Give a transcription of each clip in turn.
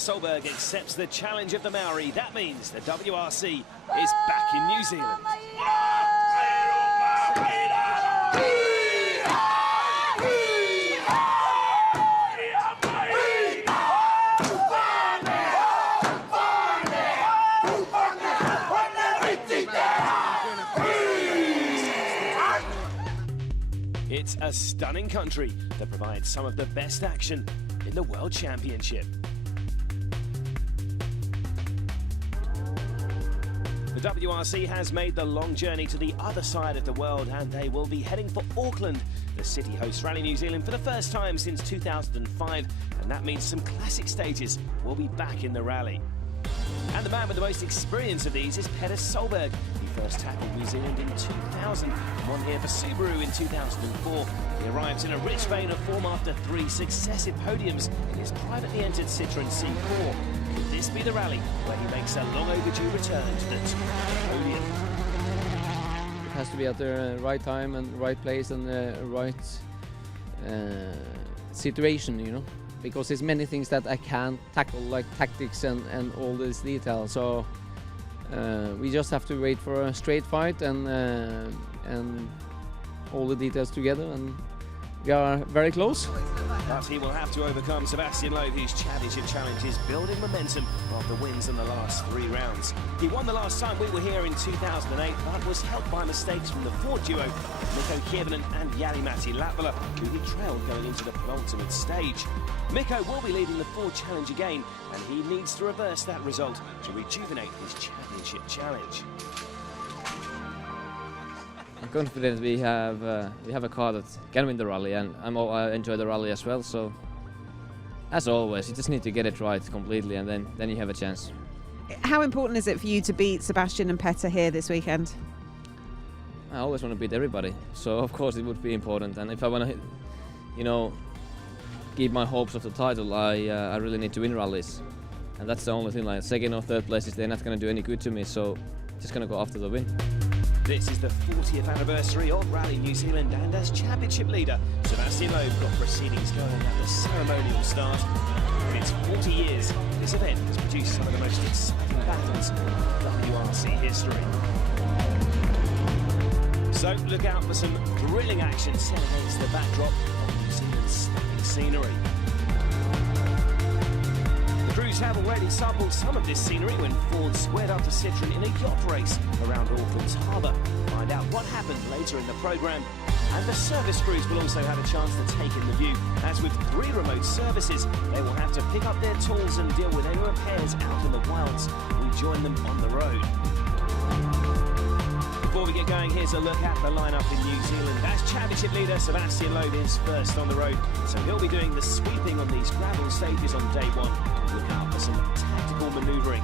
Solberg accepts the challenge of the Maori. That means the WRC is back in New Zealand. It's a stunning country that provides some of the best action in the World Championship. The WRC has made the long journey to the other side of the world, and they will be heading for Auckland. The city hosts Rally New Zealand for the first time since 2005, and that means some classic stages will be back in the rally. And the man with the most experience of these is Peter Solberg. He first tackled New Zealand in 2000 and won here for Subaru in 2004. He arrives in a rich vein of form after 3 successive podiums in his privately entered Citroën C4. Could this be the rally where he makes a long overdue return to the top podium? It has to be at the right time and right place and the right situation, you know. Because there's many things that I can't tackle, like tactics and all these details. So we just have to wait for a straight fight and all the details together, and we are very close. But he will have to overcome Sebastian Loeb, whose championship challenge is building momentum after wins in the last 3 rounds. He won the last time we were here in 2008, but was helped by mistakes from the Ford duo, Mikko Kievonen and Jari-Matti Latvala, who he trailed going into the penultimate stage. Mikko will be leading the Ford challenge again, and he needs to reverse that result to rejuvenate his championship challenge. I'm confident we have a car that can win the rally, and I enjoy the rally as well. So, as always, you just need to get it right completely, and then you have a chance. How important is it for you to beat Sebastian and Petter here this weekend? I always want to beat everybody, so of course it would be important. And if I want to, you know, keep my hopes of the title, I really need to win rallies, and that's the only thing. Like 2nd or 3rd places, they're not going to do any good to me. So, just going to go after the win. This is the 40th anniversary of Rally New Zealand, and as championship leader, Sebastian Loeb got proceedings going at the ceremonial start. In its 40 years, this event has produced some of the most exciting battles in WRC history. So look out for some thrilling action set against the backdrop of New Zealand's stunning scenery. The crews have already sampled some of this scenery when Ford squared up to Citroën in a yacht race around Auckland's harbour. Find out what happened later in the programme. And the service crews will also have a chance to take in the view. As with 3 remote services, they will have to pick up their tools and deal with any repairs out in the wilds. We join them on the road. Before we get going, here's a look at the lineup in New Zealand. As championship leader, Sebastian Loeb is first on the road, so he'll be doing the sweeping on these gravel stages on day 1. Look out for some tactical manoeuvring.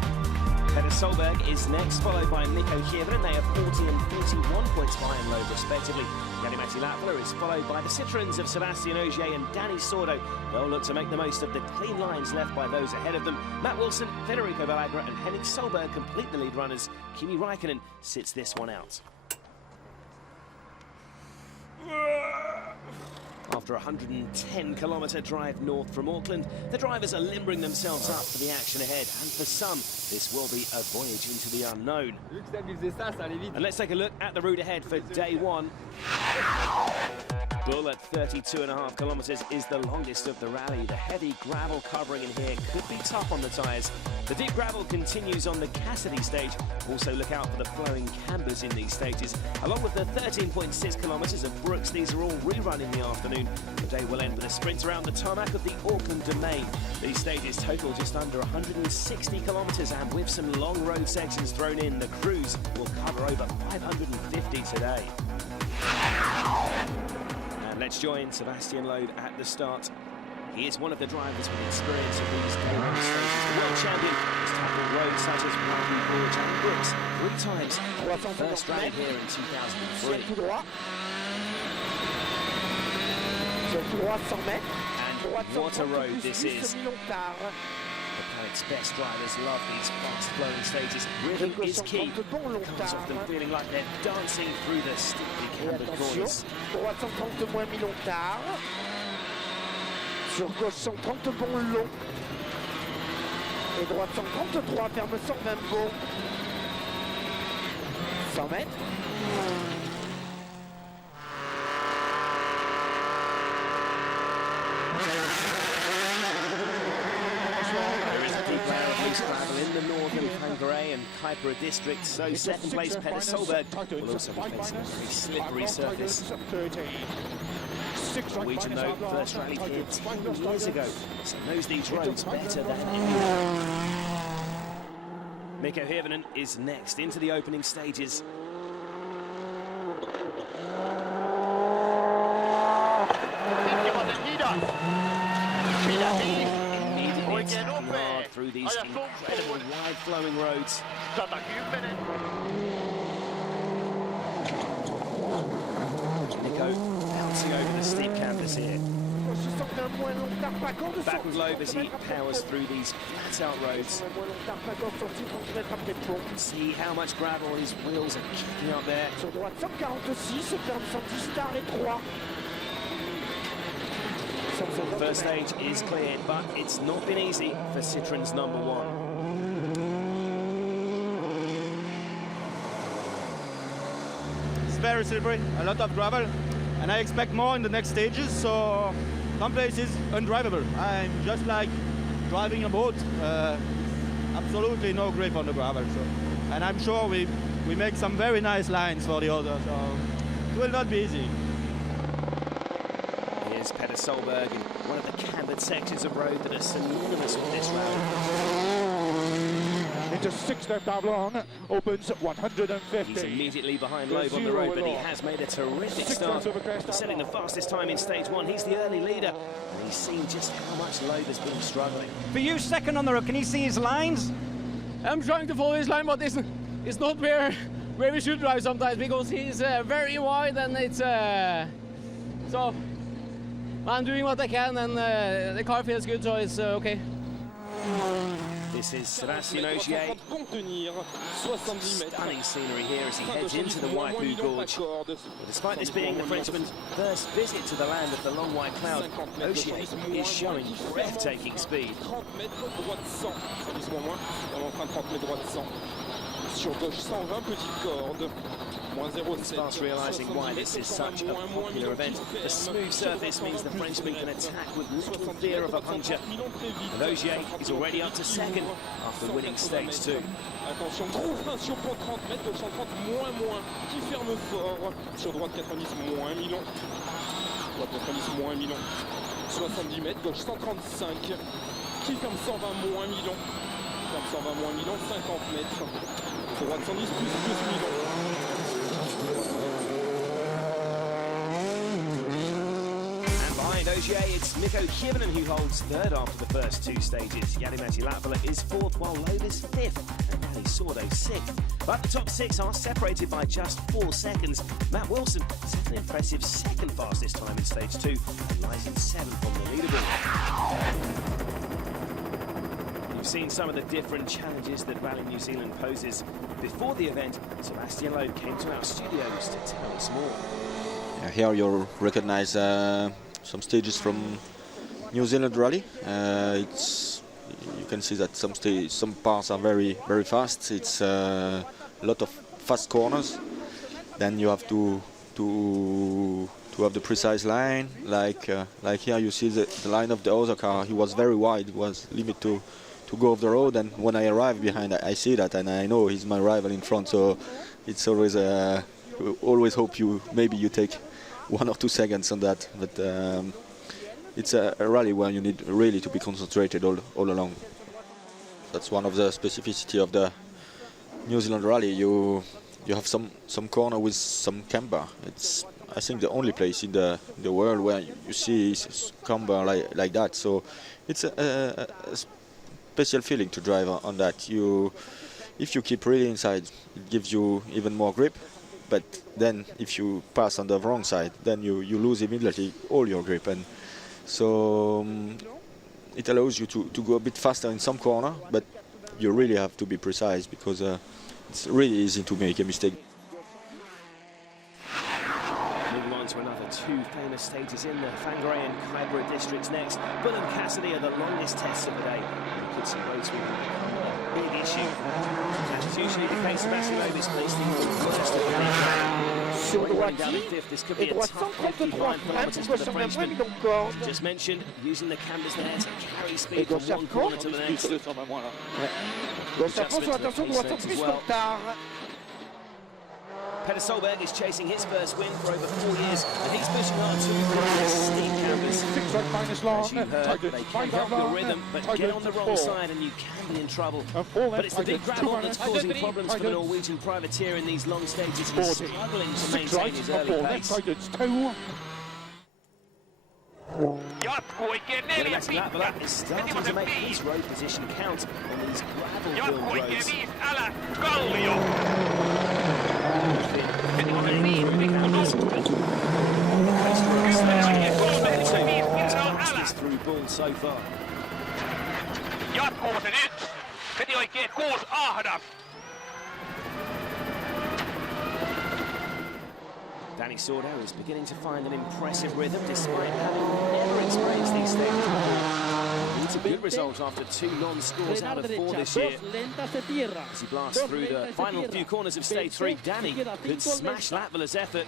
Peter Solberg is next, followed by Mikko Kievonen. They have 40 and 41 points behind Loeb, respectively. Jari-Matti Latvala is followed by the Citroëns of Sebastian Ogier and Danny Sordo. They'll look to make the most of the clean lines left by those ahead of them. Matt Wilson, Federico Villagra and Henrik Solberg complete the lead runners. Kimi Räikkönen sits this one out. After a 110-kilometre drive north from Auckland, the drivers are limbering themselves up for the action ahead, and for some, this will be a voyage into the unknown. And let's take a look at the route ahead for day 1. Bull at 32.5 kilometres is the longest of the rally. The heavy gravel covering in here could be tough on the tyres. The deep gravel continues on the Cassidy stage. Also look out for the flowing cambers in these stages. Along with the 13.6 kilometres of Brooks, these are all rerun in the afternoon. The day will end with a sprint around the tarmac of the Auckland Domain. These stages total just under 160 kilometres, and with some long road sections thrown in, the crews will cover over 550 today. Let's join Sebastian Loeb at the start. He is one of the drivers with experience of these day-one stages. The world champion has tackled roads such as Parky, Gorge and Brooks 3 times. First rally here in 2003. And what a road this is. The planet's best drivers love these fast-flowing stages. Rhythm is key. Cars often feeling like they're dancing through the steeply cambered corners. Droite 130 moins mi-long-tard. Sur gauche 130 bon long. Et droite 133, ferme 120 bon. 100 mètres. There is a deep layer of loose gravel in the northern Kangaroo and Kaipara districts, so second place Peter Solberg will also be facing a very slippery surface. Norwegian though first rallied here 10 years ago, so knows these roads better than anyone. Mikko Hirvonen is next into the opening stages. Hard through these incredible wide-flowing roads. Nico bouncing over the steep canvas here. Back with Loeb as he powers through these flat-out roads. See how much gravel his wheels are kicking up there. The first stage is cleared, but it's not been easy for Citroen's number one. It's very slippery, a lot of gravel, and I expect more in the next stages, so some places undrivable. I'm just like driving a boat, absolutely no grip on the gravel. So, and I'm sure we make some very nice lines for the others, so it will not be easy. Here's Peter Solberg in one of the cambered sections of road that are synonymous with this rally. Into 6 left long, opens 150. He's immediately behind Loeb on the road, but he has made a terrific start. After setting the fastest time in stage 1, he's the early leader, and he's seen just how much Loeb has been struggling. For you, second on the road, can you see his lines? I'm trying to follow his line, but it's not where we should drive sometimes, because he's very wide, and it's so I'm doing what I can, and the car feels good, so it's okay. This is Sébastien Ogier. Stunning scenery here as he heads into the Waipu Gorge. But despite this being the Frenchman's first visit to the land of the long white cloud, Ogier is showing breathtaking speed. He's fast realising why this is such a popular event. The smooth surface means the Frenchman can attack with little fear of a puncture. And Ogier is already up to second after winning stage 2. Attention, gros frein sur pont 30 mètres, gauche 130, moins, qui ferme fort, sur droite 90, moins Milan, droite 90, moins Milan, 70 mètres, gauche 135, qui ferme 120, moins Milan, ferme 120, moins Milan, 50 mètres, droite 110, plus Milan. Ogier, it's Mikko Hirvonen who holds third after the first 2 stages. Jari-Matti Latvala is fourth, while Loeb is fifth, and Danny Sordo sixth. But the top 6 are separated by just 4 seconds. Matt Wilson set an impressive second fastest time in stage 2 and lies in 7th on the leaderboard. You've seen some of the different challenges that Rally New Zealand poses. Before the event, Sebastian Loeb came to our studios to tell us more. Here you'll recognize some stages from New Zealand Rally. You can see that some parts are very fast. It's a lot of fast corners. Then you have to have the precise line. Like here you see the line of the other car. He was very wide. It was limit to go off the road. And when I arrive behind, I see that, and I know he's my rival in front. So it's always always hope maybe you take 1 or 2 seconds on that, but it's a rally where you need really to be concentrated all along. That's one of the specificity of the New Zealand rally. You have some corner with some camber. It's, I think, the only place in the world where you see camber like that. So it's a special feeling to drive on that. If you keep really inside, it gives you even more grip. But then if you pass on the wrong side, then you lose immediately all your grip. And so it allows you to go a bit faster in some corner, but you really have to be precise, because it's really easy to make a mistake. Moving on to another 2 two famous stages in the Whangarei and Kaibara districts next. Bull and Cassidy are the longest tests of the day. You could see road sweeping become a big issue. As is usually the case, Sebastian Loeb is placed in the worst of the day. Running down in fifth, this could be a tough 55 kilometres for the Frenchman. Just mentioned, using the cambers there to carry speed from one corner to the next. Adjustment to the pace notes as well. Petter Solberg is chasing his first win for over 4 years, and he's pushing hard to the steep campers. As you heard, they can help your rhythm, but get on the wrong side and you can be in trouble. But it's the big gravel that's causing problems for the Norwegian privateer in these long stages. He's struggling to maintain his early pace. William Lapala is starting to make his road position count on these gravel-filled roads. Through Bull so far. Jatkuuko se nyt? Veti oikein 6 ahdas. Danny Sordo is beginning to find an impressive rhythm despite having never experienced these stages before. It's a good result after 2 non-scores out of 4 this year. As he blasts through the final few corners of stage 3, Danny could smash Latvala's effort.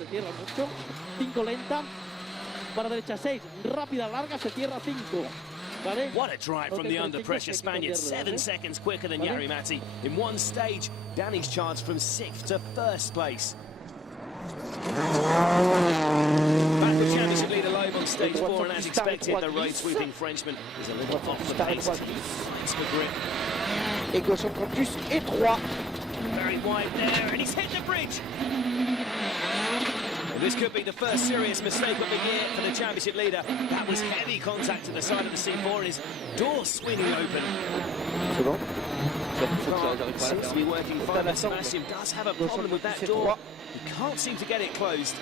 What a drive from the under-pressure Spaniard, 7 seconds quicker than Jari Matti. In one stage, Danny's charged from 6th to 1st place. Back with championship leader Loeb on stage 4, and as expected, the road sweeping Frenchman is a little off the pace as he fights for grip. Very wide there, and he's hit the bridge. Well, this could be the first serious mistake of the year for the championship leader. That was heavy contact to the side of the C4, and his door swinging open. Seems to be working fine, but Sebastian does have a problem with that door. He can't seem to get it closed.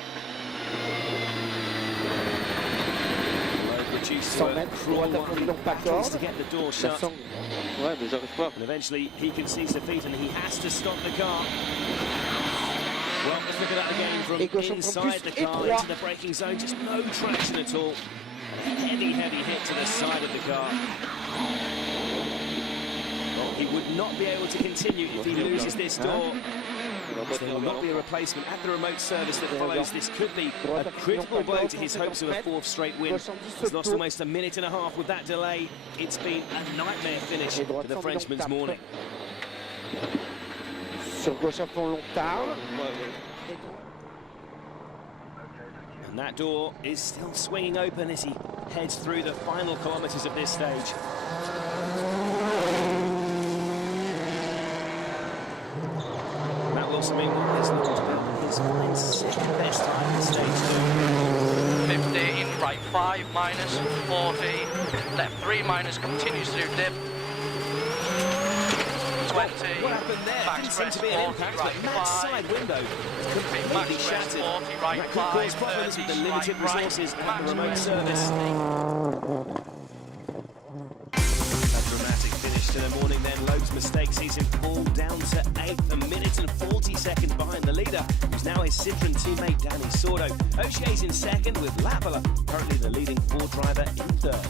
Loeb reduced to a crawl while he battles to get the door shut. And eventually he concedes defeat and he has to stop the car. Well, let's look at that again from inside the car into the braking zone. Just no traction at all. A heavy, heavy hit to the side of the car. Well, he would not be able to continue if he loses this door. There will not be a replacement at the remote service that follows. This could be a critical blow to his hopes of a 4th straight win. He's lost almost a minute and a half with that delay. It's been a nightmare finish to the Frenchman's morning. And that door is still swinging open as he heads through the final kilometres of this stage. Wilson meanwhile is looking to build his fine 2nd best time in stage 2. 50 in right 5 minus 40, left 3 minus continues to dip. 20. What happened there? Didn't seem to be an impact, but Matt's side window completely shattered. That could cause problems with the limited resources at the remote service. To the morning then, Loeb's mistake sees him fall down to 8th, a minute and 40 seconds behind the leader, who's now his Citroen teammate Danny Sordo. O'Shea's in 2nd with Lapala, currently the leading Ford driver in 3rd.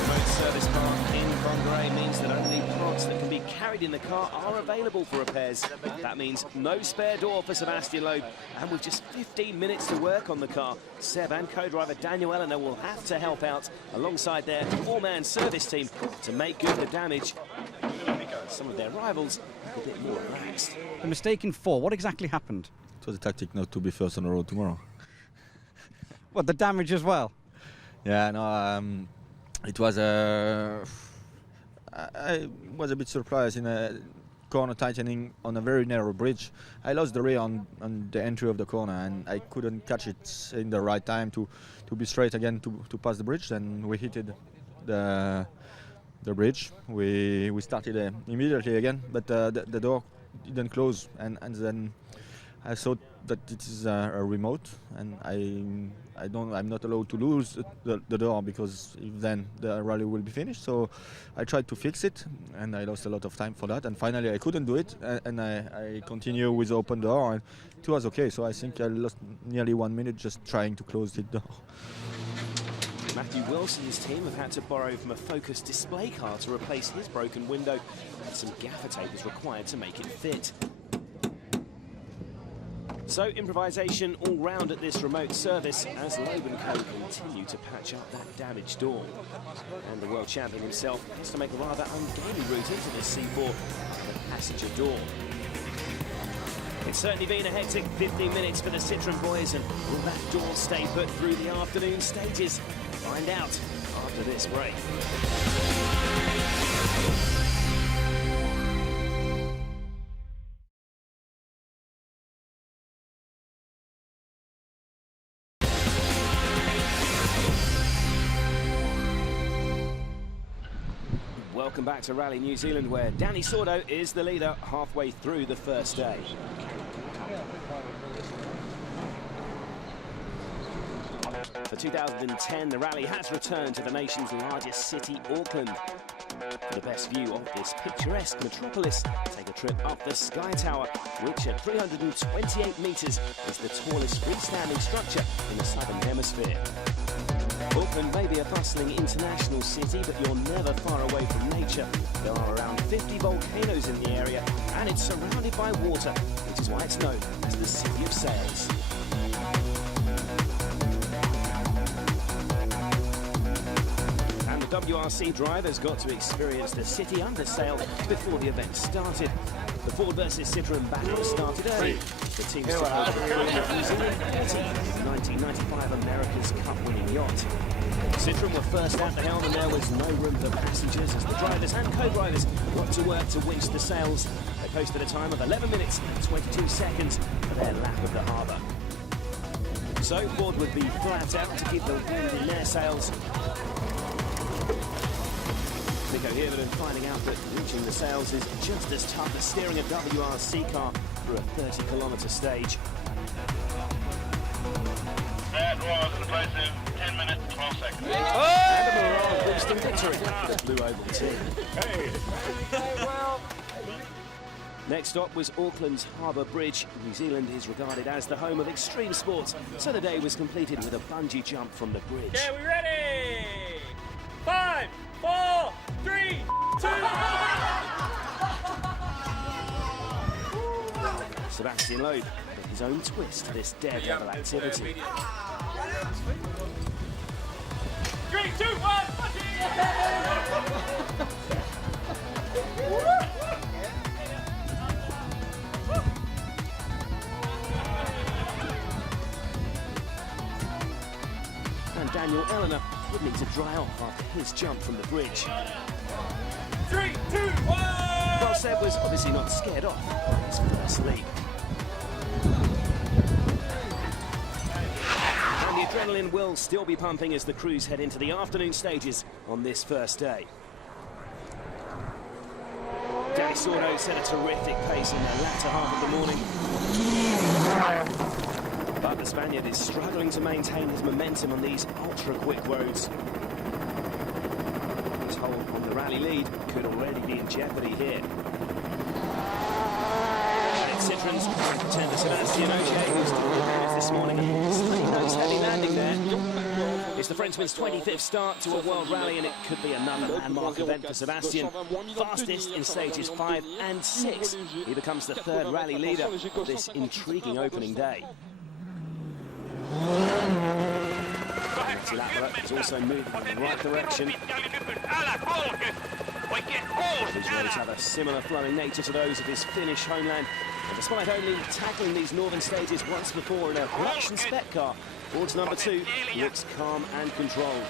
Remote service car in Whangarei means that only parts that can be carried in the car are available for repairs. That means no spare door for Sebastian Loeb, and with just 15 minutes to work on the car, Seb and co-driver Daniel Eleanor will have to help out alongside their 4-man service team to make good the damage. Some of their rivals a bit more relaxed. The mistake in 4, what exactly happened? It was a tactic not to be first on the road tomorrow. What, the damage as well? Yeah, no, it was I was a bit surprised in a corner tightening on a very narrow bridge. I lost the rear on the entry of the corner and I couldn't catch it in the right time to be straight again to pass the bridge. Then we hit the bridge. We started immediately again, but the door didn't close and then I thought that it is a remote, and I'm not allowed to lose the door, because if then the rally will be finished. So I tried to fix it, and I lost a lot of time for that. And finally I couldn't do it, and I continue with the open door, and it was okay. So I think I lost nearly 1 minute just trying to close the door. Matthew Wilson's team have had to borrow from a Focus display car to replace his broken window, and some gaffer tape is required to make it fit. So improvisation all round at this remote service as Loeb & Co continue to patch up that damaged door. And the world champion himself has to make a rather ungainly route into this C4, the passenger door. It's certainly been a hectic 15 minutes for the Citroën boys, and will that door stay put through the afternoon stages? Find out after this break. Welcome back to Rally New Zealand, where Danny Sordo is the leader halfway through the first day. For 2010, the rally has returned to the nation's largest city, Auckland. For the best view of this picturesque metropolis, take a trip up the Sky Tower, which at 328 metres is the tallest freestanding structure in the Southern Hemisphere. Auckland may be a bustling international city, but you're never far away from nature. There are around 50 volcanoes in the area, and it's surrounded by water, which is why it's known as the City of Sails. And the WRC drivers got to experience the city under sail before the event started. The Ford versus Citroën battle started early. The teams took over the New Zealand 1995 America's Cup-winning yacht. Citroën were first at the helm, and there was no room for passengers as the drivers and co-drivers got to work to winch the sails. They posted a time of 11 minutes and 22 seconds for their lap of the harbour. So Ford would be flat out to keep the wind in their sails. Nico Hirvonen finding out that reaching the sails is just as tough as steering a WRC car through a 30-kilometre stage. That was an impressive 10 minutes, 12 seconds. And a morale-boosting victory for the Blue Oval team. Next stop was Auckland's Harbour Bridge. New Zealand is regarded as the home of extreme sports, so the day was completed with a bungee jump from the bridge. Okay, we ready? 5, 4, 3, 2. Sebastian Loeb put his own twist to this daredevil activity. 3, 2, 1, And Daniel Eleanor would need to dry off after his jump from the bridge. 3, 2, 1. Well, Seb was obviously not scared off by his first leap. And the adrenaline will still be pumping as the crews head into the afternoon stages on this first day. Danny Sordo set a terrific pace in the latter half of the morning. But the Spaniard is struggling to maintain his momentum on these ultra-quick roads. His hold on the rally lead could already be in jeopardy here. And it's Citroën's current contender Sebastian Ogier who's delivering this morning. Nice heavy landing there. It's the Frenchman's 25th start to a World Rally, and it could be another landmark event for Sebastian. Fastest in stages 5 and 6. He becomes the third rally leader of this intriguing opening day. Lappara is also moving in the right direction. His roads have a similar flowing nature to those of his Finnish homeland, and despite only tackling these northern stages once before in a production spec car, Ford's number 2 looks calm and controlled.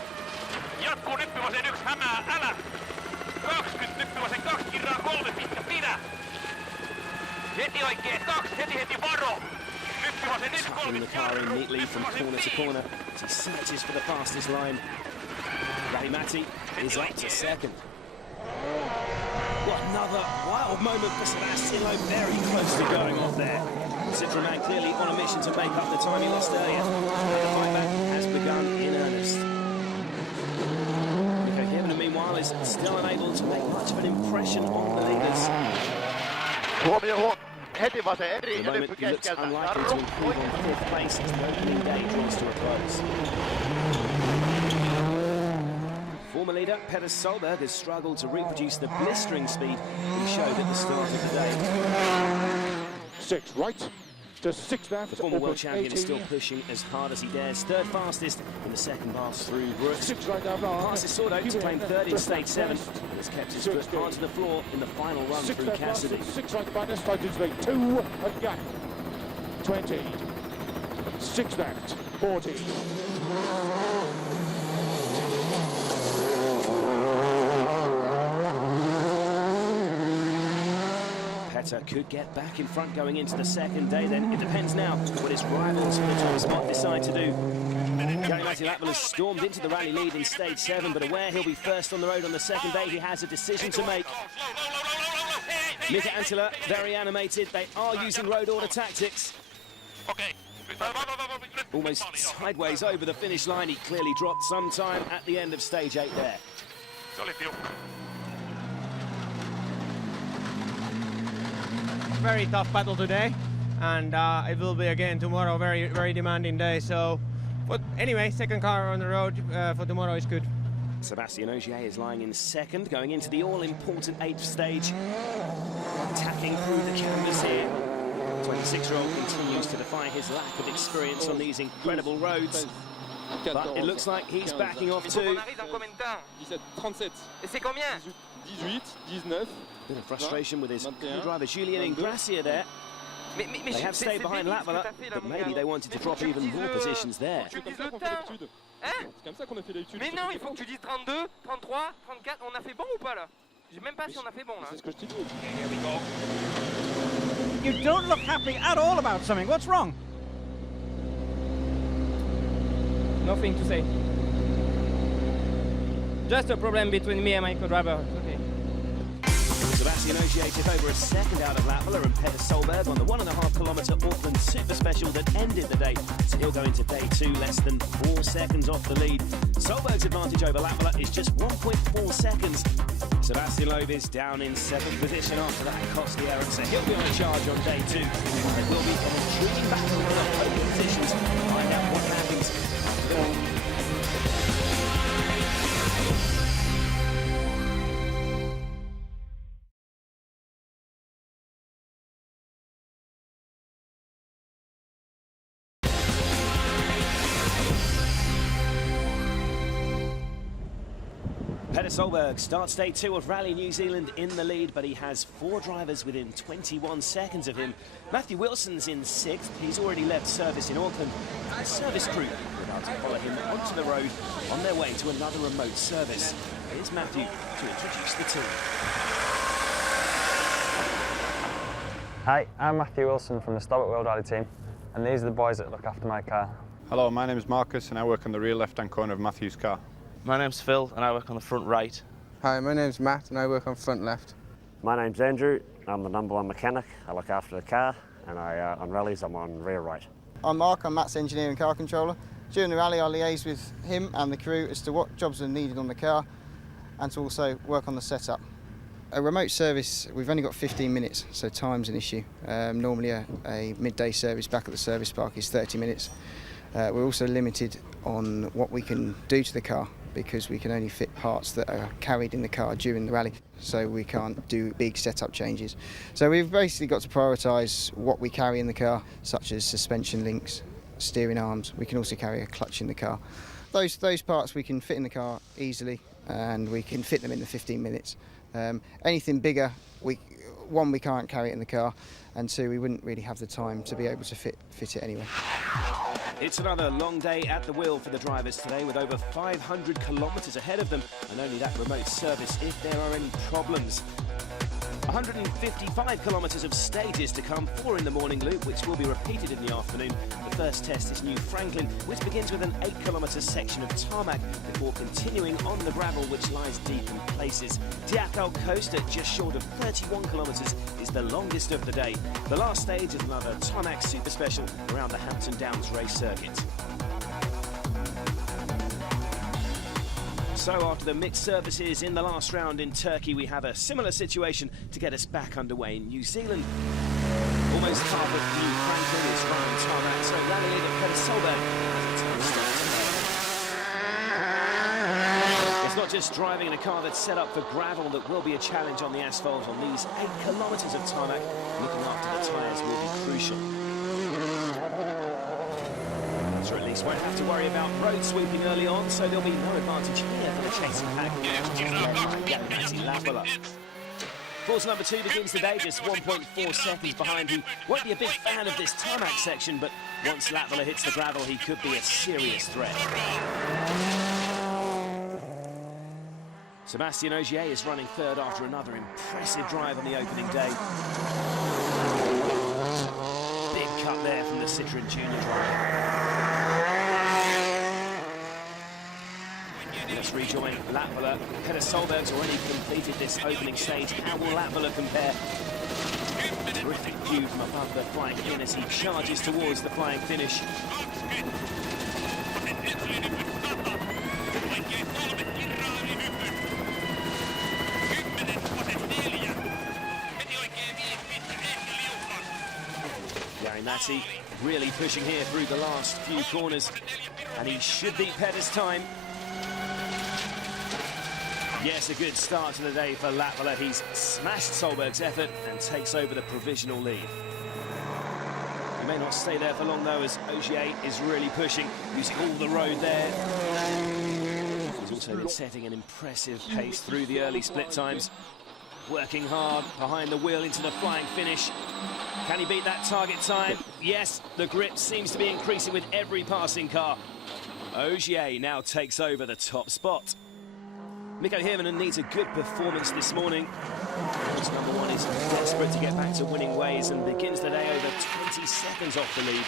Tucking the car in neatly from corner to corner as he searches for the fastest line. Matti is up to second. what another wild moment for Sebastian Loeb, very close to going off there. Citroën clearly on a mission to make up the time he lost earlier. The fight back has begun in earnest. Meanwhile, is still unable to make much of an impression on the leaders. At the moment, he looks unlikely to improve on 5th place as the opening day draws to a close. Former leader Petter Solberg has struggled to reproduce the blistering speed he showed at the start of the day. 6 right. Just 6 left. The former world champion is still pushing as hard as he dares. 3rd fastest in the second pass through Brooks. 6 right now. Passes Sordo to claim 3rd in stage 7. He has kept his foot hard to the floor in the final run through Cassidy. 6 right minus, 5 to straight. 2 again. 20. 6 left. 40. Petter could get back in front going into the second day then. It depends now what his rivals for the top spot decide to do. Matti Latvala has stormed into the rally lead in stage 7, but aware he'll be first on the road on the second day, he has a decision to make. Mika Anttila, very animated. They are using road order tactics. Almost sideways over the finish line. He clearly dropped some time at the end of stage 8 there. Very tough battle today, and it will be again tomorrow, very demanding day. So, but anyway, second car on the road for tomorrow is good. Sebastian Ogier is lying in 2nd, going into the all-important 8th stage. Attacking through the canvas here. 26-year-old continues to defy his lack of experience on these incredible roads. But it looks like he's backing off too. 17, 37. Et c'est combien? 18, 19. Bit of frustration with his co-driver Julien Ingracia there. They have stayed behind Latvala, but maybe they wanted to drop even more positions there. Mais non, il faut que tu dises 32, 33, 34. On a fait bon ou pas là? Je sais même pas si on a fait bon là. You don't look happy at all about something. What's wrong? Nothing to say. Just a problem between me and my co-driver. Okay. Sebastian Ogier took over a second out of Latvala and Petter Solberg on the 1.5-kilometre Auckland Super Special that ended the day. So he'll go into day 2 less than 4 seconds off the lead. Solberg's advantage over Latvala is just 1.4 seconds. Sebastian Loeb is down in 7th position after that costly error, so he'll be on a charge on day 2. There will be an intriguing battle for the podium positions to find out what happens. Petter Solberg starts day 2 of Rally New Zealand in the lead, but he has 4 drivers within 21 seconds of him. Matthew Wilson's in 6th. He's already left service in Auckland. The service crew are about to follow him onto the road on their way to another remote service. Here's Matthew to introduce the team. Hi, I'm Matthew Wilson from the Stobart World Rally team, and these are the boys that look after my car. Hello, my name is Marcus and I work on the rear left-hand corner of Matthew's car. My name's Phil and I work on the front right. Hi, my name's Matt and I work on front left. My name's Andrew. I'm the #1 mechanic. I look after the car, and on rallies I'm on rear right. I'm Mark, I'm Matt's engineer and car controller. During the rally I liaise with him and the crew as to what jobs are needed on the car and to also work on the setup. A remote service, we've only got 15 minutes, so time's an issue. Normally a midday service back at the service park is 30 minutes. We're also limited on what we can do to the car because we can only fit parts that are carried in the car during the rally, so we can't do big setup changes. So we've basically got to prioritise what we carry in the car, such as suspension links, steering arms. We can also carry a clutch in the car. Those parts we can fit in the car easily, and we can fit them in the 15 minutes. Anything bigger, we can't carry it in the car, and 2, we wouldn't really have the time to be able to fit it anyway. It's another long day at the wheel for the drivers today, with over 500 kilometres ahead of them, and only that remote service if there are any problems. 155 kilometres of stages to come, 4 in the morning loop, which will be repeated in the afternoon. The first test is New Franklin, which begins with an 8-kilometre section of tarmac before continuing on the gravel, which lies deep in places. Diakal Coast at just short of 31 kilometres is the longest of the day. The last stage is another tarmac super special around the Hampton Downs race circuit. So after the mixed services in the last round in Turkey, we have a similar situation to get us back underway in New Zealand. Almost half of New Franklin is running tarmac, so rally leader Peter Solberg has a tough start. It's not just driving in a car that's set up for gravel that will be a challenge on the asphalt. On these 8 kilometres of tarmac, looking after the tyres will be crucial. Or at least won't have to worry about road sweeping early on, so there'll be no advantage here for the chasing pack. Course number 2 begins today, just 1.4 seconds behind. He won't be a big fan of this tarmac section, but once Latvala hits the gravel, he could be a serious threat. Sébastien Ogier is running third after another impressive drive on the opening day. Big cut there from the Citroën Junior driver. Let's rejoin Latvala. Peter Solberg's already completed this opening stage. How will Latvala compare? Terrific view from above the flying in as he charges towards the flying finish. Jari Matti really pushing here through the last few corners, and he should beat Peter's time. Yes, a good start to the day for Latvala. He's smashed Solberg's effort and takes over the provisional lead. He may not stay there for long though, as Ogier is really pushing, using all the road there. He's also been setting an impressive pace through the early split times. Working hard behind the wheel into the flying finish. Can he beat that target time? Yes, the grip seems to be increasing with every passing car. Ogier now takes over the top spot. Mikko Hirvonen needs a good performance this morning. Course number 1 is desperate to get back to winning ways and begins the day over 20 seconds off the lead.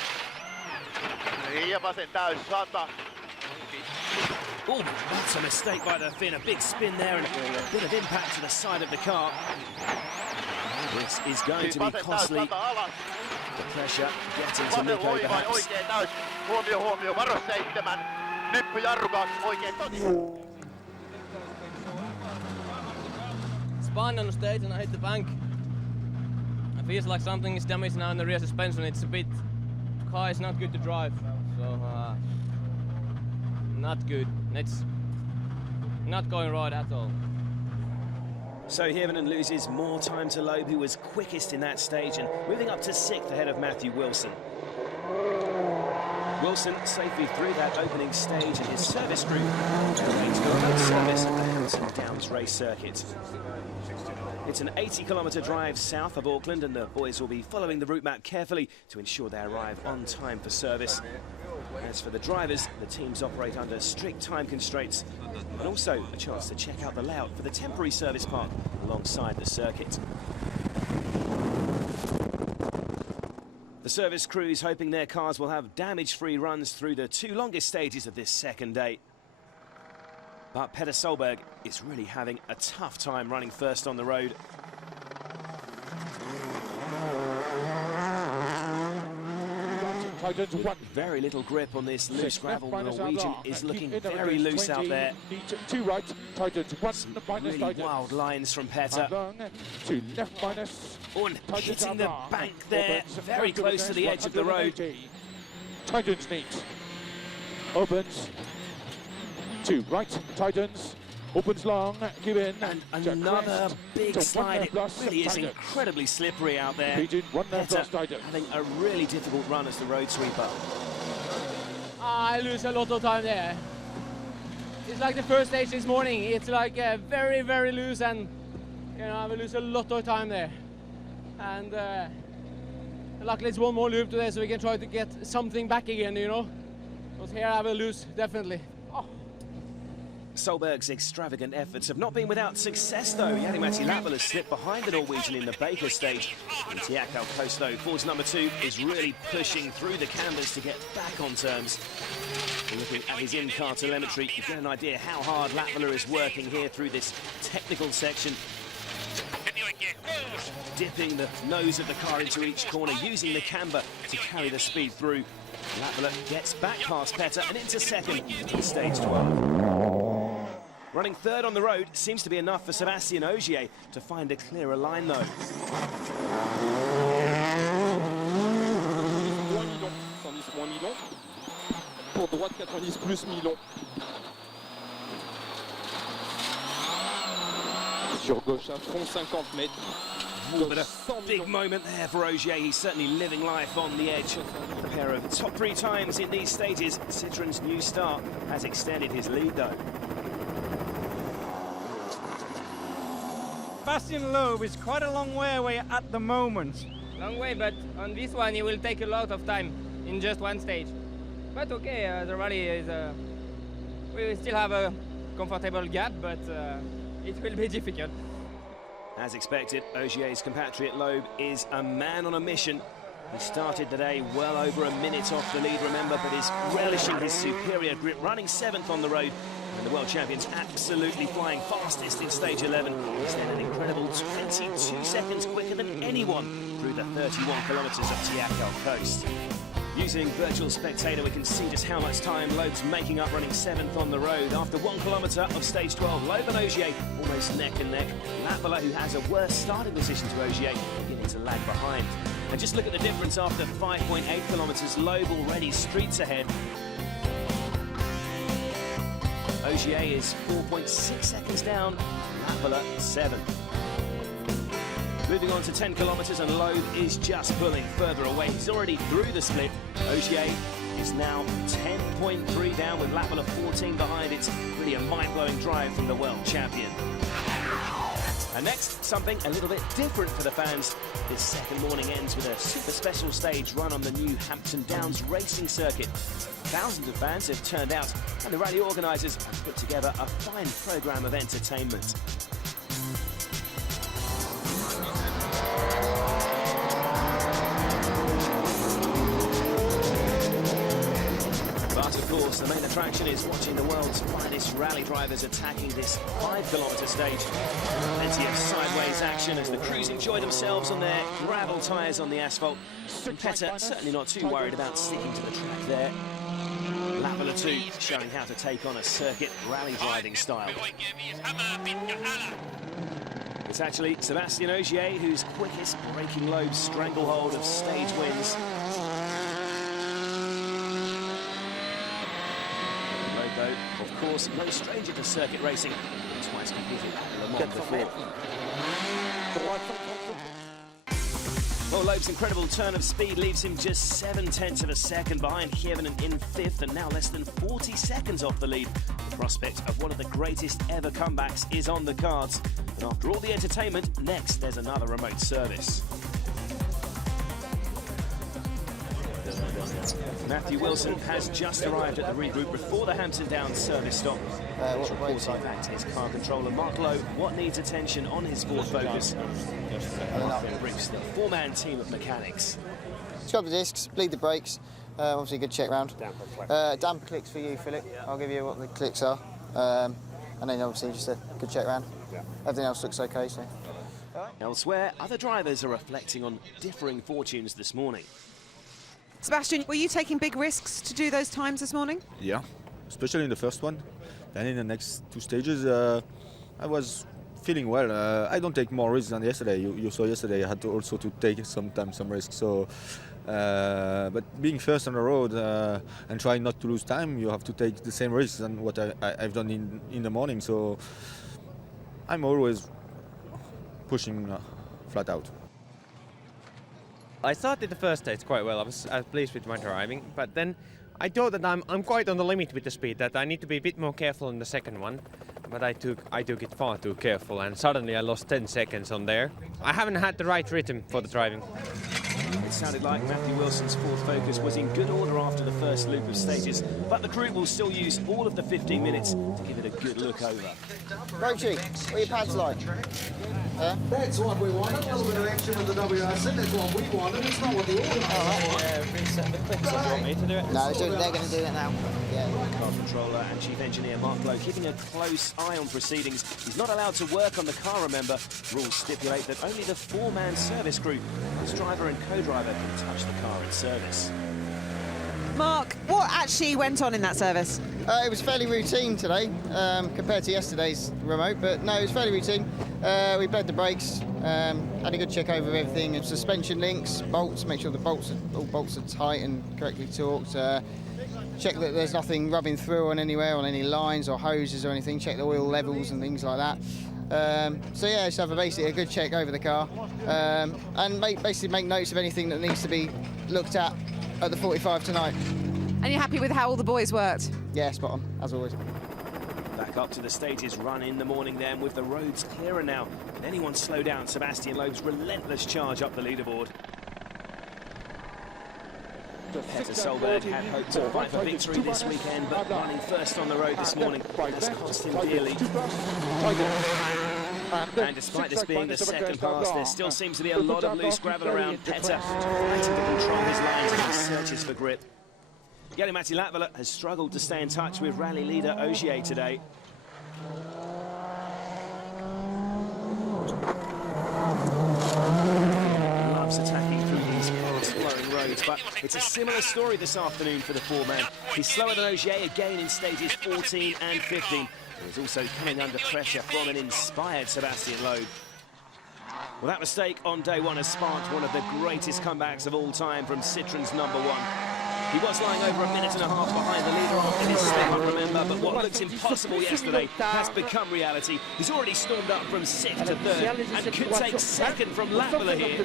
Oh, that's a mistake by the Finn. A big spin there and a bit of impact to the side of the car. This is going to be costly. The pressure getting to Mikko perhaps. Spun on the stage and I hit the bank. It feels like something is damaged now in the rear suspension. It's a bit, the car is not good to drive, so not good. It's not going right at all. So Hirvonen loses more time to Loeb, who was quickest in that stage, and moving up to 6th ahead of Matthew Wilson. Wilson safely through that opening stage, and his service crew remains good service at the Hampton Downs race circuit. It's an 80-kilometre drive south of Auckland, and the boys will be following the route map carefully to ensure they arrive on time for service. As for the drivers, the teams operate under strict time constraints, and also a chance to check out the layout for the temporary service park alongside the circuit. The service crew is hoping their cars will have damage-free runs through the 2 longest stages of this second day. But Peter Solberg is really having a tough time running first on the road. Very little grip on this loose gravel. The Norwegian is looking very loose out there. Two right, Some really wild lines from Peter. Two left minus. Hitting the bank there, very close to the edge of the road. Titans neat. Opens. Two right, Titans. Opens long, give in. And another big slide. It really is incredibly slippery out there. Peter having a really difficult run as the road sweeper. I lose a lot of time there. It's like the first stage this morning. It's like very, very loose, and you know I will lose a lot of time there. And luckily it's one more loop today, so we can try to get something back again, you know. Because here I will lose definitely. Solberg's extravagant efforts have not been without success, though. Jari-Matti Latvala slipped behind the Norwegian in the Baker stage. In Tiakau Coast, though, force number 2 is really pushing through the canvas to get back on terms. And looking at his in-car telemetry, you get an idea how hard Latvala is working here through this technical section. Dipping the nose of the car into each corner, using the camber to carry the speed through. Latvala gets back past Petter and into second in stage 12. Running third on the road seems to be enough for Sébastien Ogier to find a clearer line, though. Pour droite 90 plus Milon. Sur gauche à fond 50 mètres. Oh, but a big moment there for Ogier. He's certainly living life on the edge. A pair of top 3 times in these stages. Citroen's new start has extended his lead, though. Bastien Loeb is quite a long way away at the moment. Long way, but on this one it will take a lot of time in just one stage. But okay, the rally is... we will still have a comfortable gap, but it will be difficult. As expected, Ogier's compatriot Loeb is a man on a mission. He started the day well over a minute off the lead, remember, but is relishing his superior grip, running 7th on the road. And the world champion's absolutely flying fastest in stage 11. He's then an incredible 22 seconds quicker than anyone through the 31 kilometres of Tiakau Coast. Using virtual spectator, we can see just how much time Loeb's making up, running 7th on the road. After 1 kilometre of stage 12, Loeb and Ogier almost neck and neck. Latvala, who has a worse starting position to Ogier, beginning to lag behind. And just look at the difference after 5.8 kilometres. Loeb already streets ahead. Ogier is 4.6 seconds down, Latvala 7. Moving on to 10 kilometres, and Loeb is just pulling further away. He's already through the split. Ogier is now 10.3 down with Latvala 14 behind. It's really a mind-blowing drive from the world champion. And next, something a little bit different for the fans. This second morning ends with a super special stage run on the new Hampton Downs racing circuit. Thousands of fans have turned out, and the rally organisers have put together a fine programme of entertainment. But of course, the main attraction is watching the world's finest rally drivers attacking this 5-kilometre stage. Plenty of sideways action as the crews enjoy themselves on their gravel tyres on the asphalt. And Petter certainly not too worried about sticking to the track there. Latvala 2 showing how to take on a circuit rally driving style. It's actually Sébastien Ogier who's quickest, breaking Loeb's stranglehold of stage wins. Loeb, though, of course, no stranger to circuit racing. Twice competed at Le Mans before. Well, Loeb's incredible turn of speed leaves him just 0.7 of a second behind Hievenen in 5th, and now less than 40 seconds off the lead. The prospect of one of the greatest ever comebacks is on the cards. And after all the entertainment, next there's another remote service. Matthew Wilson has just arrived at the regroup before the Hampton Downs service stop. He's reporting back to his car controller, Mark Lowe, what needs attention on his Ford Focus. And briefs the 4-man team of mechanics. Scrub the discs, bleed the brakes, obviously a good check round. Damper clicks for you, Philip. I'll give you what the clicks are. And then obviously just a good check round. Everything else looks okay, so. Elsewhere, other drivers are reflecting on differing fortunes this morning. Sebastian, were you taking big risks to do those times this morning? Yeah, especially in the first one. Then in the next 2 stages, I was feeling well. I don't take more risks than yesterday. You saw yesterday I had to also take some risks. So, but being first on the road and trying not to lose time, you have to take the same risks than what I've done in the morning. So I'm always pushing flat out. I started the first stage quite well. I was pleased with my driving, but then I thought that I'm quite on the limit with the speed, that I need to be a bit more careful in the second one, but I took it far too careful, and suddenly I lost 10 seconds on there. I haven't had the right rhythm for the driving. It sounded like Matthew Wilson's Ford Focus was in good order after the first loop of stages, but the crew will still use all of the 15 minutes to give it a good look over. Rochi, what are your pads like? That's what we want. A little bit of action with the WRC. That's what we wanted. It's not what the organisers reset the clips. Do you want me to do it? No, they're going to do it now. Yeah. Car controller and chief engineer Mark Lowe keeping a close eye on proceedings. He's not allowed to work on the car, remember. Rules stipulate that only the four-man service crew, his driver and co-driver, can touch the car in service. Mark, what actually went on in that service? It was fairly routine today compared to yesterday's remote, but no, it was fairly routine. We bled the brakes, had a good check over everything, and suspension links, bolts, make sure the all bolts are tight and correctly torqued. Check that there's nothing rubbing through on anywhere, on any lines or hoses or anything. Check the oil levels and things like that. So yeah, just have basically a good check over the car and basically make notes of anything that needs to be looked at the 45 tonight. And you're happy with how all the boys worked? Yeah, spot on, as always. Back up to the stages run in the morning then, with the roads clearer now. Can anyone slow down Sebastian Loeb's relentless charge up the leaderboard? Peter Solberg had hoped to fight for victory this weekend, but running first on the road this morning has cost him dearly. And despite this being the second pass, there still seems to be a lot of loose gravel around. Petter fighting to control his lines as he searches for grip. Jari-Matti Latvala has struggled to stay in touch with rally leader Ogier today. Loves attacking through these fast-flowing roads, but it's a similar story this afternoon for the four-man. He's slower than Ogier again in stages 14 and 15. He's also coming under pressure from an inspired Sebastian Loeb. Well, that mistake on day one has sparked one of the greatest comebacks of all time from Citroen's #1. He was lying over a minute and a half behind the leader after his step-up, remember, but what looked impossible yesterday has become reality. He's already stormed up from 6th to 3rd and could take 2nd from Latvala here.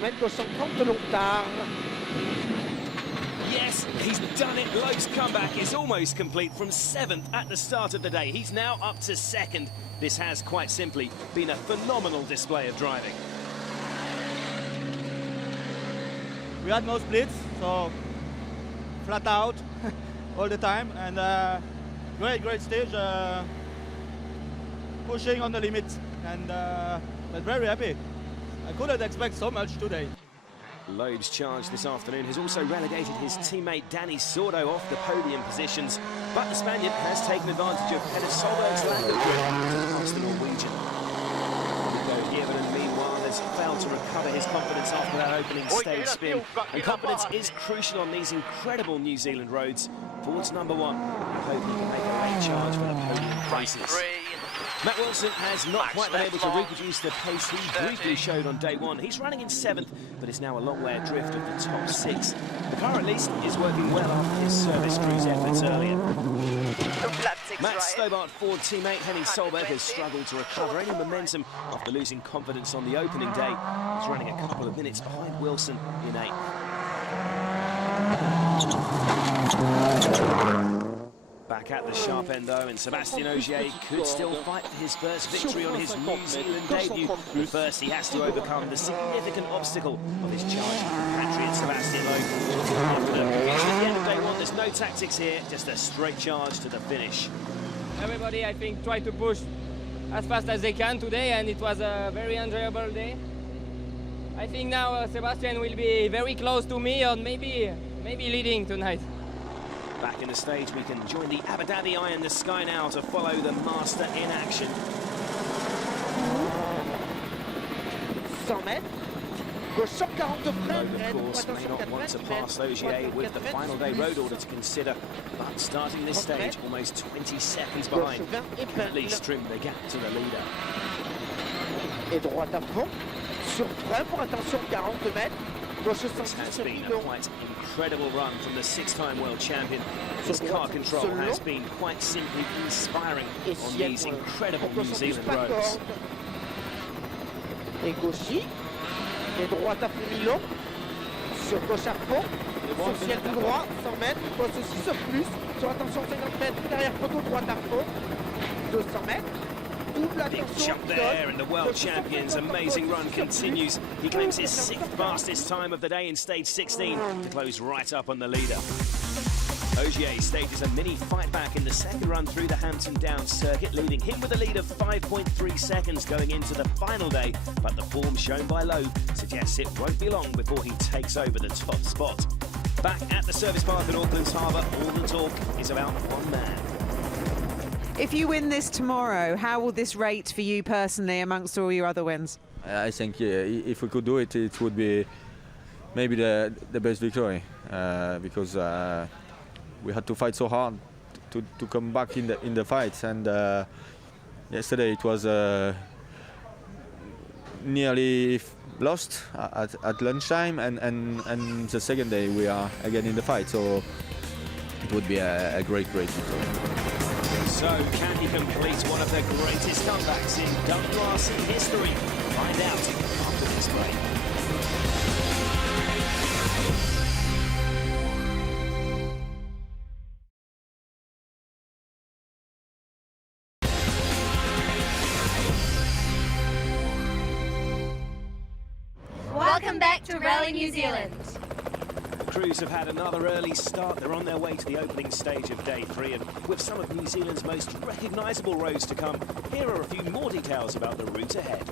Yes, he's done it. Loeb's comeback is almost complete from 7th at the start of the day. He's now up to 2nd. This has, quite simply, been a phenomenal display of driving. We had no splits, so flat out all the time, and great stage, pushing on the limit, and but very happy. I couldn't expect so much today. Loeb's charge this afternoon has also relegated his teammate Danny Sordo off the podium positions, but the Spaniard has taken advantage of Peter Solberg's lack of grip to pass the Norwegian. Meanwhile, has failed to recover his confidence after that opening stage spin, and confidence is crucial on these incredible New Zealand roads. Ford's #1. I hope he can make a late charge for the podium places. Matt Wilson has not quite been able to reproduce the pace he briefly showed on day one. He's running in 7th, but is now a long way adrift of the top 6. The car, at least, is working well after his service crew's efforts earlier. Matt Stobart Ford teammate Henning Solberg has struggled to recover any momentum after losing confidence on the opening day. He's running a couple of minutes behind Wilson in 8th. Back at the sharp end though, and Sebastian Ogier could still fight for his first victory on his New Zealand debut. But first he has to overcome the significant obstacle of his charging compatriot Sebastian Loeb. At the end of day one, there's no tactics here, just a straight charge to the finish. Everybody, I think, tried to push as fast as they can today, and it was a very enjoyable day. I think now Sebastian will be very close to me, or maybe leading tonight. Back in the stage, we can join the Abu Dhabi Eye in the sky now to follow the master in action. 100 mètres. Gauche 140 Loeb, of course, may not want to pass Ogier with the final day road order to consider, but starting this stage almost 20 seconds behind, can at least trim the gap to the leader. Et droite à fond, sur frein pour attention 40 mètres. This has been a quite incredible run from the 6-time world champion. His car control has been quite simply inspiring on these incredible New Zealand roads. Et gauchy, et droite à fond Milon, sur gauche à fond, sur ciel tout droit, 100 mètres, poste 6 plus, sur attention 50 mètres, derrière poteau droite à fond, 200 mètres, Big jump there, and the world champion's amazing run continues. He claims his 6th fastest time of the day in stage 16 to close right up on the leader. Ogier stages a mini fight back in the second run through the Hampton Downs circuit, leaving him with a lead of 5.3 seconds going into the final day, but the form shown by Loeb suggests it won't be long before he takes over the top spot. Back at the service park at Auckland's Harbour, all the talk is about one man. If you win this tomorrow, how will this rate for you personally amongst all your other wins? I think if we could do it, it would be maybe the best victory because we had to fight so hard to come back in the fights, and yesterday it was nearly lost at lunchtime, and the second day we are again in the fight, so it would be a great victory. So, can he complete one of the greatest comebacks in WRC history? Find out after this break. Welcome back to Rally New Zealand. Crews have had another early start. They're on their way to the opening stage of day 3, and with some of New Zealand's most recognisable roads to come, here are a few more details about the route ahead.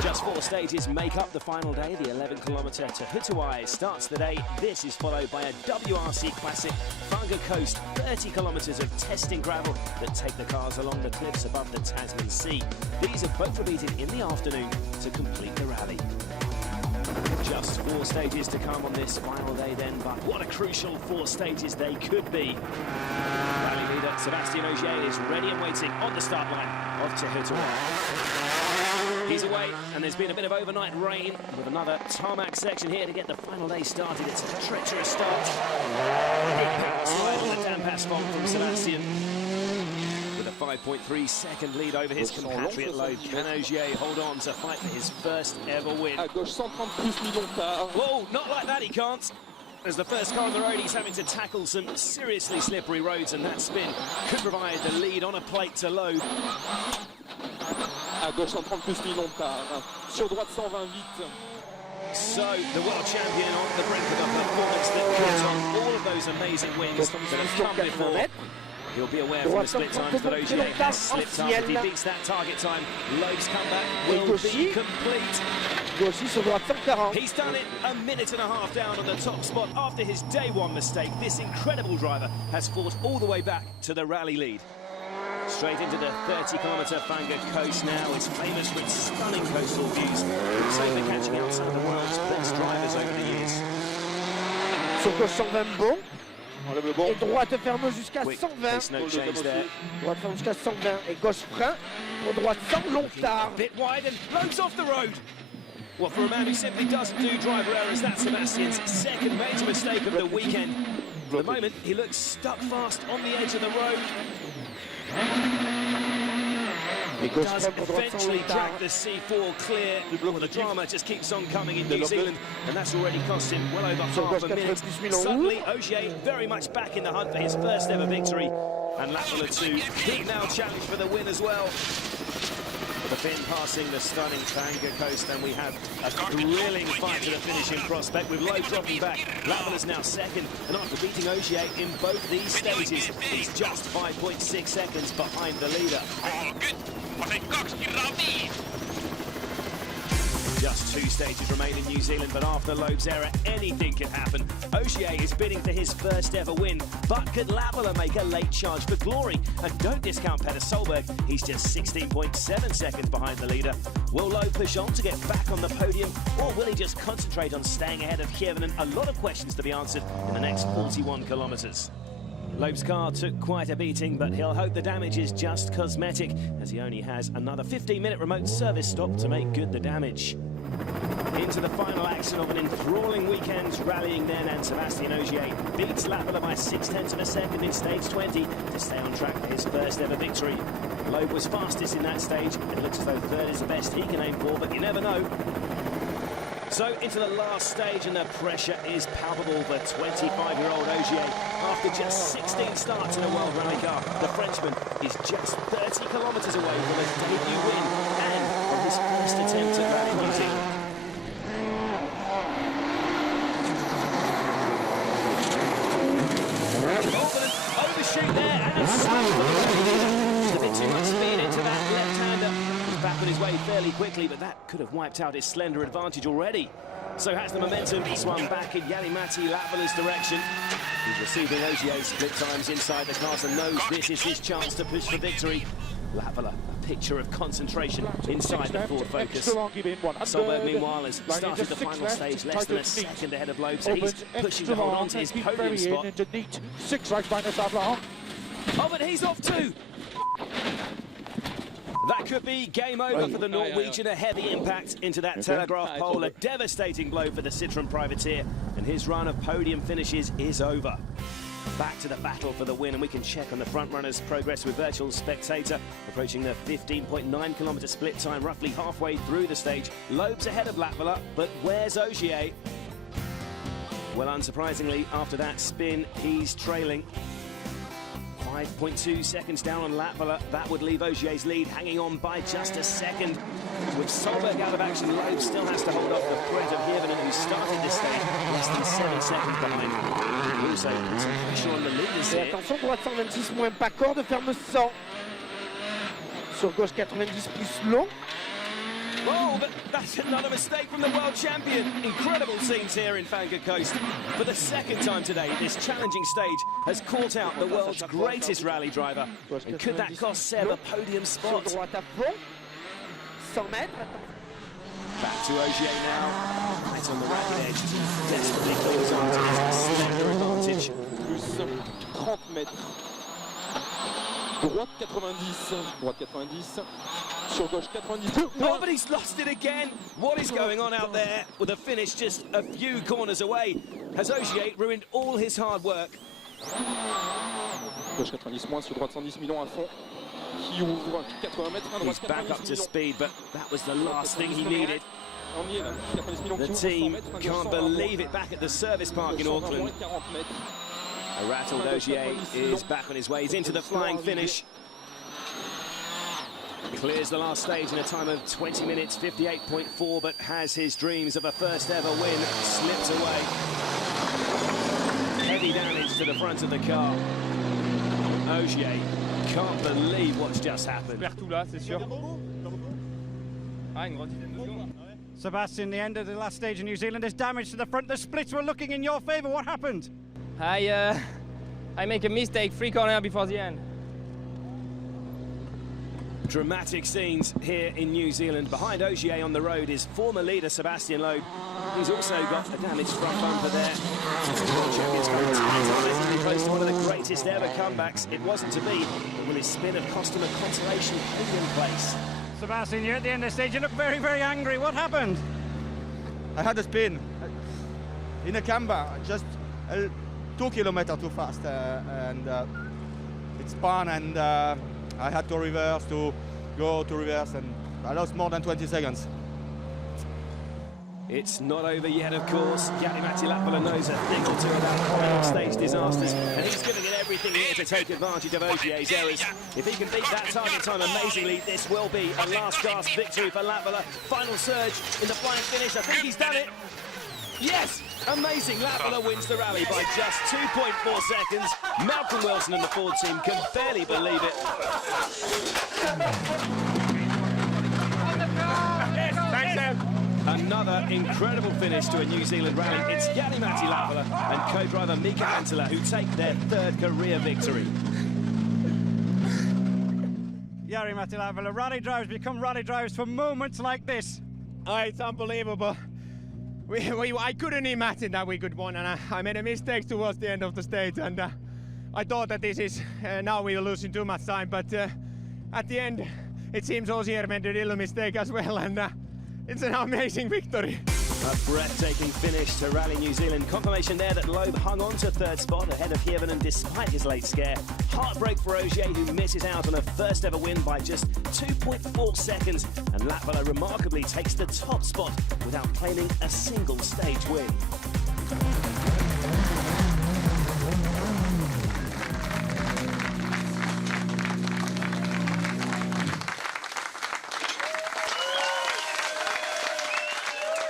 Just 4 stages make up the final day. The 11-kilometre to Hituai starts the day. This is followed by a WRC Classic Whanga Coast, 30 kilometres of testing gravel that take the cars along the cliffs above the Tasman Sea. These are both repeated in the afternoon to complete the rally. Just 4 stages to come on this final day then, but what a crucial 4 stages they could be. Rally leader Sébastien Ogier is ready and waiting on the start line of Te Hituai. He's away, and there's been a bit of overnight rain with another tarmac section here to get the final day started. It's a treacherous start. Big power slide on the damp asphalt from Sébastien. With a 5.3 second lead over his compatriot Loeb, can Ogier hold on to fight for his first ever win? Whoa, not like that, he can't. As the first car on the road, he's having to tackle some seriously slippery roads, and that spin could provide the lead on a plate to Loeb. À gauche 130 plus mi-long part. Sur droite 120 So, the world champion on the brink of a performance that puts on all of those amazing wins that have come before. He'll be aware from the split times that Ogier has slipped up. If he beats that target time, Loeb's comeback will be complete. He's done it a minute and a half down on the top spot after his day 1 mistake. This incredible driver has fought all the way back to the rally lead. Straight into the 30-kilometre Whanga Coast now. It's famous for its stunning coastal views, also for catching out some of the world's best drivers over the years. Sur gauche 120 bon. Et droite ferme jusqu'à 120. No change there. Droite ferme jusqu'à 120 et gauche frein. Pour droite sans long tard. Bit wide and loads off the road. Well, for a man who simply doesn't do driver errors, that's Sebastian's second major mistake of the weekend. At the moment, he looks stuck fast on the edge of the road. He does eventually drag the C4 clear. Well, the drama just keeps on coming in New Zealand, and that's already cost him well over half a minute. Suddenly, Ogier very much back in the hunt for his first ever victory. And Lapala too, he now challenged for the win as well. The Finn passing the stunning Whanga Coast, and we have a thrilling fight to the finishing prospect with Loeb dropping back. Lapala's now second, and after beating Ogier in both these stages, he's just 5.6 seconds behind the leader. Just 2 stages remain in New Zealand, but after Loeb's error, anything can happen. Ogier is bidding for his first ever win, but could Lapala make a late charge for glory? And don't discount Petter Solberg, he's just 16.7 seconds behind the leader. Will Loeb push on to get back on the podium, or will he just concentrate on staying ahead of Kievan? A lot of questions to be answered in the next 41 kilometres. Loeb's car took quite a beating, but he'll hope the damage is just cosmetic, as he only has another 15-minute remote service stop to make good the damage. Into the final action of an enthralling weekend, rallying then, and Sébastien Ogier beats Lapala by 0.6 of a second in stage 20 to stay on track for his first ever victory. Loeb was fastest in that stage. It looks as though third is the best he can aim for, but you never know. So into the last stage, and the pressure is palpable for 25-year-old Ogier. After just 16 starts in a World Rally car, the Frenchman is just 30 kilometres away from a debut win and on his first attempt at Rally New Zealand. Overshoot there and a bit too much speed into that left-hander. He's back on his way fairly quickly, but that could have wiped out his slender advantage already. So has the momentum swung back in Jari-Matti Latvala's direction. He's receiving Ogier's split times inside the cars and knows this is his chance to push for victory. Latvala, a picture of concentration inside the Ford Focus. Solberg, meanwhile, has started the final stage less than a second ahead of Loeb, so he's pushing to hold on to his podium spot. 6 right minus Latvala. Oh, but he's off too! That could be game over for the Norwegian. A heavy impact into that telegraph pole. A devastating blow for the Citroën privateer. And his run of podium finishes is over. Back to the battle for the win, and we can check on the front runners' progress with virtual spectator. Approaching the 15.9 kilometre split time, roughly halfway through the stage. Loeb's ahead of Latvala, but where's Ogier? Well, unsurprisingly, after that spin, he's trailing. 5.2 seconds down on Latvala. That would leave Ogier's lead hanging on by just a second. With Solberg out of action, Loeb still has to hold off the threat of Hirvonen, who started this stage less than 7 seconds behind. Also, some pressure on the leaders here. Attention, droite 126 moins pas corde, ferme 100. Sur gauche 90 plus long. Oh, but that's another mistake from the world champion. Incredible scenes here in Fanker Coast. For the second time today, this challenging stage has caught out the world's greatest rally driver. And could that cost Seb a podium spot? Back to Ogier now, right on the rapid edge, desperately close on to his slender advantage. Plus 30 mètres. Droite 90, sur gauche 92. Oh, but he's lost it again. What is going on out there? With a finish just a few corners away. Has Ogier ruined all his hard work? Gauche 90 moins, sur droite 110 millions à fond. Qui ouvre 80 mètres. He's back up to speed, but that was the last thing he needed. The team can't believe it back at the service park in Auckland. A rattled Ogier is back on his way. He's into the flying finish. Clears the last stage in a time of 20 minutes, 58.4, but has his dreams of a first ever win slipped away. Heavy damage to the front of the car. Ogier can't believe what's just happened. Sebastian, the end of the last stage in New Zealand is damage to the front. The splits were looking in your favour. What happened? I make a mistake, free corner before the end. Dramatic scenes here in New Zealand. Behind Ogier on the road is former leader Sebastian Loeb. He's also got a damaged front bumper there. The world champion's coming tantalisingly close to one of the greatest ever comebacks. It wasn't to be, but will his spin have cost him a consolation podium place? Sebastian, you're at the end of the stage. You look very, very angry. What happened? I had a spin in a camber, just 2 kilometers too fast, and it spun, and I had to reverse, to go to reverse, and I lost more than 20 seconds. It's not over yet, of course. Jari-Matti Latvala knows a thing or two about final stage disasters, and he's giving it everything here to take advantage of Ogier's errors. If he can beat that target time amazingly, this will be a last-gasp victory for Latvala. Final surge in the flying finish. I think he's done it. Yes! Amazing. Latvala wins the rally by just 2.4 seconds. Malcolm Wilson and the Ford team can barely believe it. Another incredible finish to a New Zealand rally. It's Jari-Matti Latvala and co-driver Mika Anttila who take their third career victory. Jari-Matti Latvala, rally drivers become rally drivers for moments like this. It's unbelievable. I couldn't imagine that we could win, and I made a mistake towards the end of the stage, and I thought that this is now we were losing too much time, but at the end it seems Ogier made a little mistake as well, and it's an amazing victory. A breathtaking finish to Rally New Zealand. Confirmation there that Loeb hung on to third spot ahead of Hirvonen despite his late scare. Heartbreak for Ogier, who misses out on a first ever win by just 2.4 seconds. And Latvala remarkably takes the top spot without claiming a single stage win.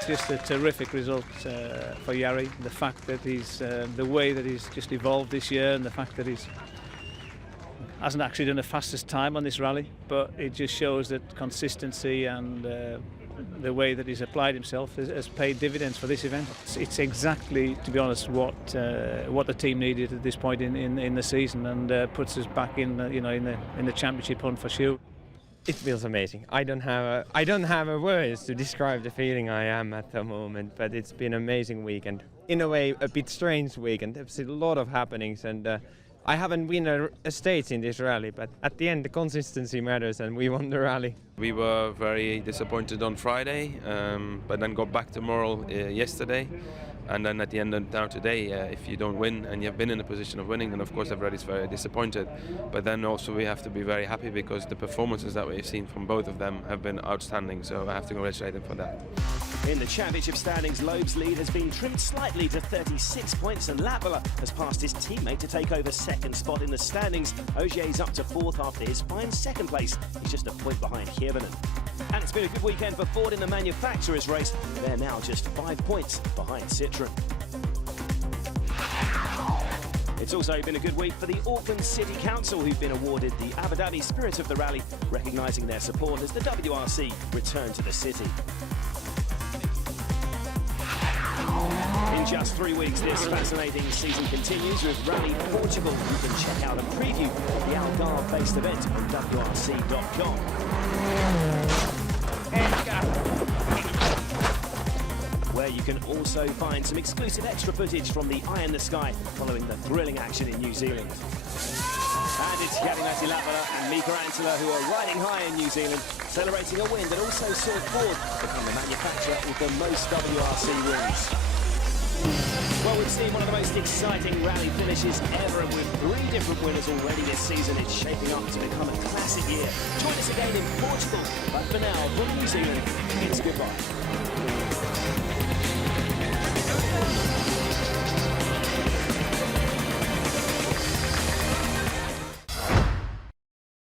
just a terrific result for Jari. The fact that he's the way that he's just evolved this year, and the fact that he's hasn't actually done the fastest time on this rally, but it just shows that consistency and the way that he's applied himself has paid dividends for this event. It's exactly, to be honest, what the team needed at this point in the season, and puts us back in the championship hunt for sure. It feels amazing. I don't have a words to describe the feeling I am at the moment, but it's been an amazing weekend. In a way, a bit strange weekend. There's a lot of happenings, and I haven't won a stage in this rally, but at the end the consistency matters, and we won the rally. We were very disappointed on Friday, but then got back to moral yesterday. And then at the end of now today, if you don't win and you've been in a position of winning, then of course everybody's very disappointed. But then also we have to be very happy because the performances that we've seen from both of them have been outstanding. So I have to congratulate them for that. In the championship standings, Loeb's lead has been trimmed slightly to 36 points, and Latvala has passed his teammate to take over second spot in the standings. Ogier's up to fourth after his fine second place. He's just a point behind Hirvonen. And it's been a good weekend for Ford in the manufacturers race. They're now just 5 points behind Citroën. It's also been a good week for the Auckland City Council, who've been awarded the Abu Dhabi Spirit of the Rally, recognising their support as the WRC return to the city. In just 3 weeks, this fascinating season continues with Rally Portugal. You can check out a preview of the Algarve-based event on WRC.com. Where you can also find some exclusive extra footage from the Eye in the Sky following the thrilling action in New Zealand. And it's Jari-Matti Latvala and Mika Anttila who are riding high in New Zealand, celebrating a win that also saw Ford become the manufacturer with the most WRC wins. Well, we've seen one of the most exciting rally finishes ever, and with 3 different winners already this season, it's shaping up to become a classic year. Join us again in Portugal, but for now, from New Zealand, it's goodbye.